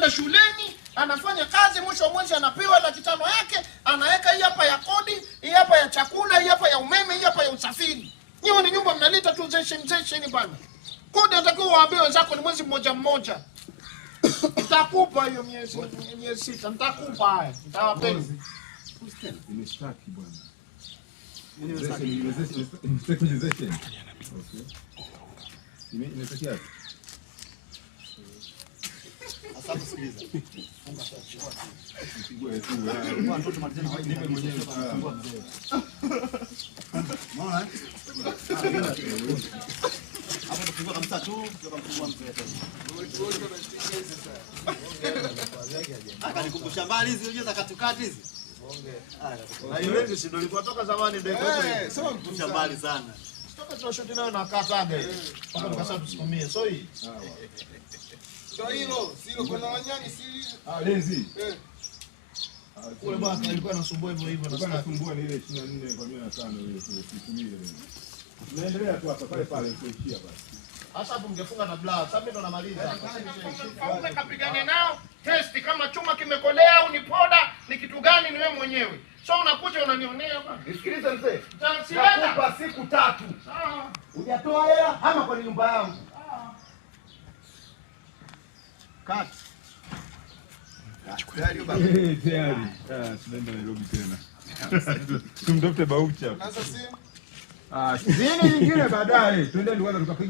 anakwenda shuleni, anafanya kazi, mwisho wa mwezi anapewa 500 yake, anaweka hii hapa ya kodi, hii hapa ya chakula, hii hapa ya umeme, hii hapa ya usafiri. Nyinyi ni nyumba mnaleta tu zesheni bana. Kodi unatakiwa uwaambie wenzako ni mwezi mmoja. Nitakupa hiyo miezi 6, nitakupa haya. Nitawapeni. Nimeshtaki bwana. Nimeshtaki. Asante, sikiliza. Akanikumbusha mbali hizi unajua za katikati hizi. Na yule ndio ndio ilikuwa toka zamani ndio kwa. Sema mkumbusha mbali sana. Toka tunashuti nayo na kataga. Mpaka tukasema tusikomie. So hii. So hilo, silo kuna wanyani sili. Lenzi. Kule bwana alikuwa anasumbua hivyo na Bwana anasumbua ni ile 24 kwa 105 ile kutumia ile. Tunaendelea tu hapa pale kuishia basi. Hasa hapo mngefunga na bla. Sasa mimi ndo namaliza. Kaume kapigane nao, test kama chuma kimekolea au ni poda, ni kitu gani ni wewe mwenyewe. So unakuja unanionea bwana. Nisikilize mzee. Nakupa siku 3. Sawa. Hujatoa hela ama kwa nyumba yangu. Kat. Tayari. Tunaenda Nairobi tena. Tumtafute Baucha. Sasa si Zini nyingine baadaye. Twende kwanza tukapiga